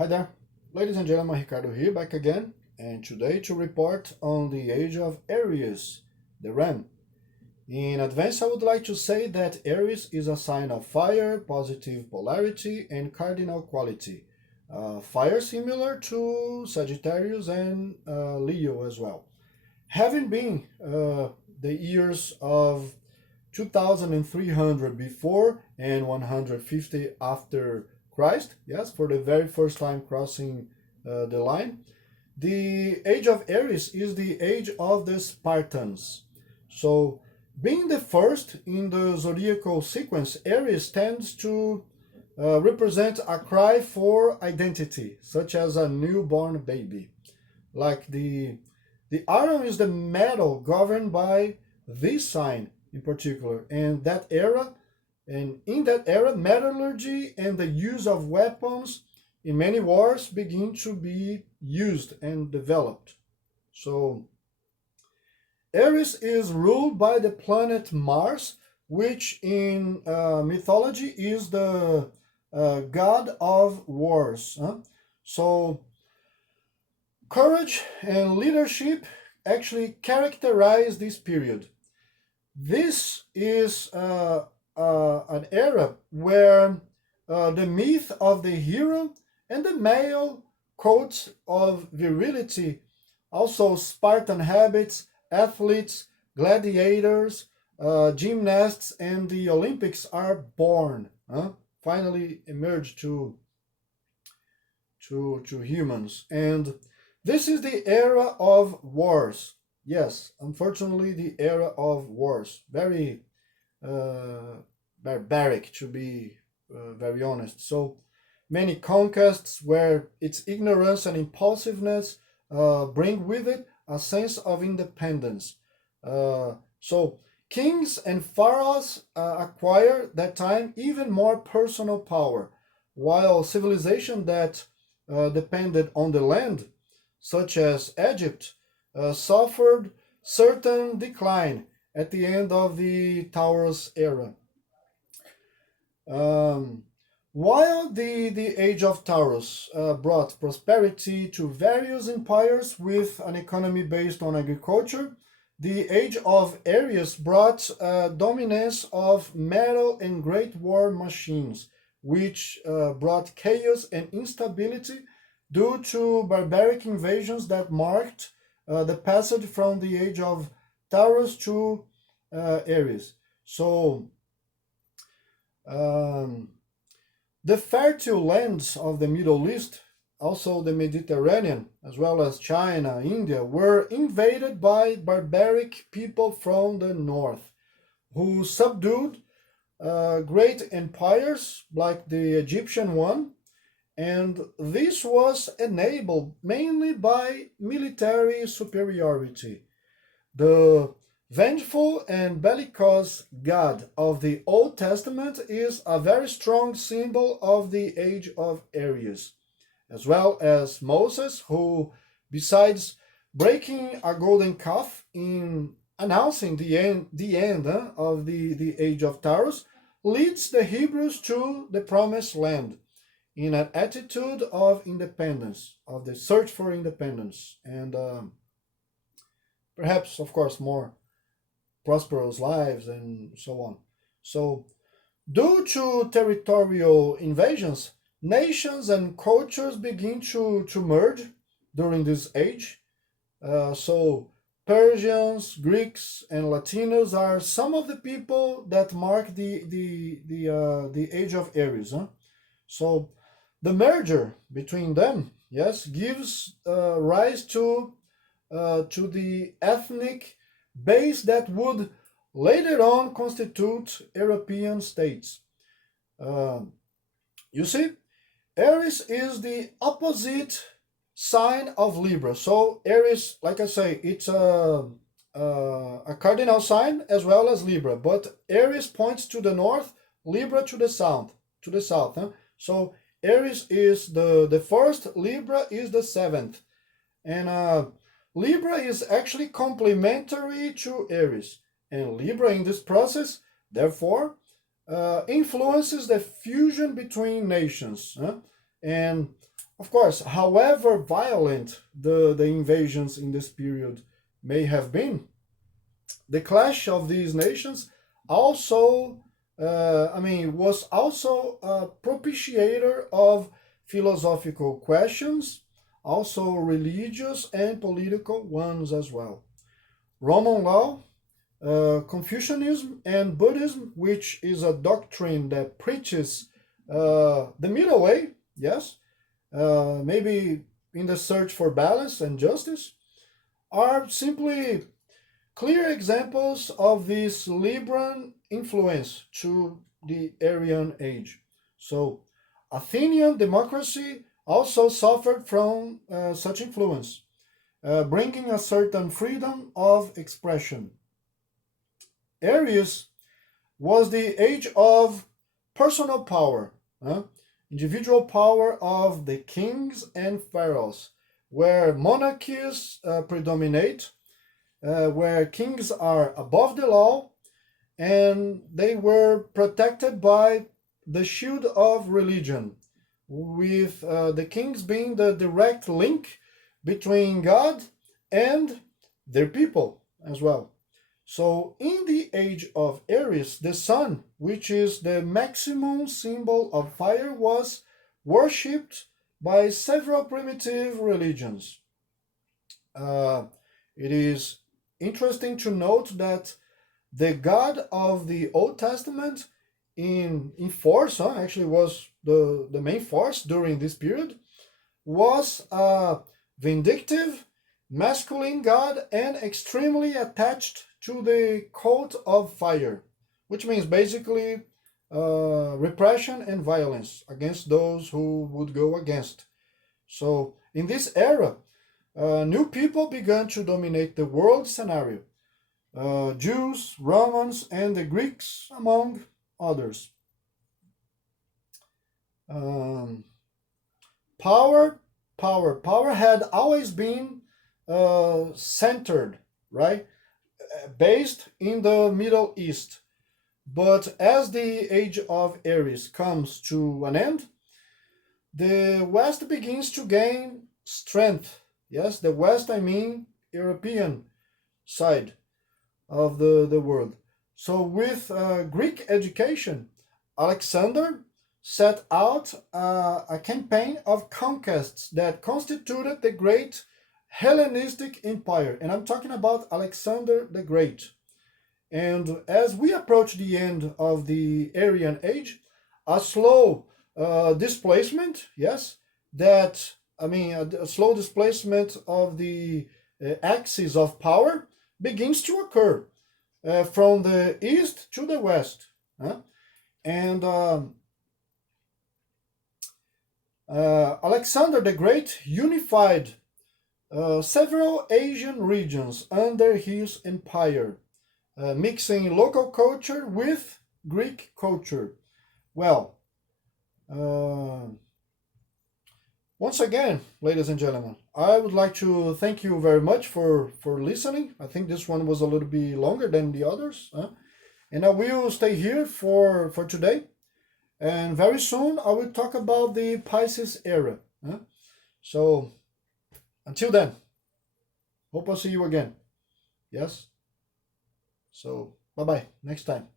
Hi there, ladies and gentlemen, Ricardo here back again, and today to report on the Age of Aries, the Ram. In advance, I would like to say that Aries is a sign of fire, positive polarity, and cardinal quality. Fire similar to Sagittarius and Leo as well. Having been the years of 2300 before and 150 after Christ, yes, for the very first time crossing the line. The Age of Aries is the age of the Spartans. So, being the first in the zodiacal sequence, Aries tends to represent a cry for identity, such as a newborn baby. Like the iron is the metal governed by this sign in particular, and in that era, metallurgy and the use of weapons in many wars begin to be used and developed. So Aries is ruled by the planet Mars, which in mythology is the god of wars. So courage and leadership actually characterize this period. This is an era where the myth of the hero and the male codes of virility, also Spartan habits, athletes, gladiators, gymnasts, and the Olympics are born. Finally emerge to humans, and this is the era of wars. Yes, unfortunately, the era of wars. Very barbaric, to be very honest. So many conquests where its ignorance and impulsiveness bring with it a sense of independence. So kings and pharaohs acquire that time even more personal power, while civilization that depended on the land, such as Egypt, suffered certain decline at the end of the Taurus era. Um, while the Age of Taurus brought prosperity to various empires with an economy based on agriculture, the Age of Aries brought dominance of metal and great war machines, which brought chaos and instability due to barbaric invasions that marked the passage from the Age of Taurus to Aries. So, um, the fertile lands of the Middle East, also the Mediterranean, as well as China, India, were invaded by barbaric people from the north, who subdued great empires like the Egyptian one, and this was enabled mainly by military superiority. The vengeful and bellicose God of the Old Testament is a very strong symbol of the Age of Aries, as well as Moses, who, besides breaking a golden calf in announcing the end of the Age of Taurus, leads the Hebrews to the Promised Land in an attitude of independence, of the search for independence, and perhaps, of course, more prosperous lives and so on. So, due to territorial invasions, nations and cultures begin to merge during this age. So, Persians, Greeks, and Latinos are some of the people that mark the Age of Aries. So, the merger between them, yes, gives rise to the ethnic base that would later on constitute European states. Uh, you see, Aries is the opposite sign of Libra. So Aries, like I say, it's a cardinal sign as well as Libra, but Aries points to the north, Libra to the south, Huh? So Aries is the first, Libra is the seventh, and Libra is actually complementary to Aries, and Libra in this process, therefore, influences the fusion between nations, and Of course, however violent the invasions in this period may have been, the clash of these nations also, was also a propitiator of philosophical questions, also religious and political ones as well. Roman law, Confucianism, and Buddhism, which is a doctrine that preaches the middle way, yes, maybe in the search for balance and justice, are simply clear examples of this Libran influence to the Aryan age. So, Athenian democracy also suffered from such influence, bringing a certain freedom of expression. Aries was the age of personal power, huh? Individual power of the kings and pharaohs, where monarchies predominate, where kings are above the law, and they were protected by the shield of religion, with the kings being the direct link between God and their people as well. So, in the age of Aries, the sun, which is the maximum symbol of fire, was worshipped by several primitive religions. Uh, it is interesting to note that the God of the Old Testament in force, actually was the main force during this period, was a vindictive, masculine God and extremely attached to the cult of fire, which means basically repression and violence against those who would go against. So, in this era, new people began to dominate the world scenario. Jews, Romans, and the Greeks, among others. Um, power, power had always been centered, right? Based in the Middle East. But as the age of Aries comes to an end, the West begins to gain strength. Yes, the West, I mean European side of the world. So, with Greek education, Alexander set out a campaign of conquests that constituted the great Hellenistic Empire. And I'm talking about Alexander the Great. And as we approach the end of the Aryan Age, a slow displacement, yes, that, a slow displacement of the axis of power begins to occur from the east to the west. And Alexander the Great unified several Asian regions under his empire, mixing local culture with Greek culture. Well, uh, once again, ladies and gentlemen, I would like to thank you very much for listening. I think this one was a little bit longer than the others. And I will stay here for today. And very soon I will talk about the Pisces era. So until then, hope I'll see you again. Yes? So bye bye. Next time.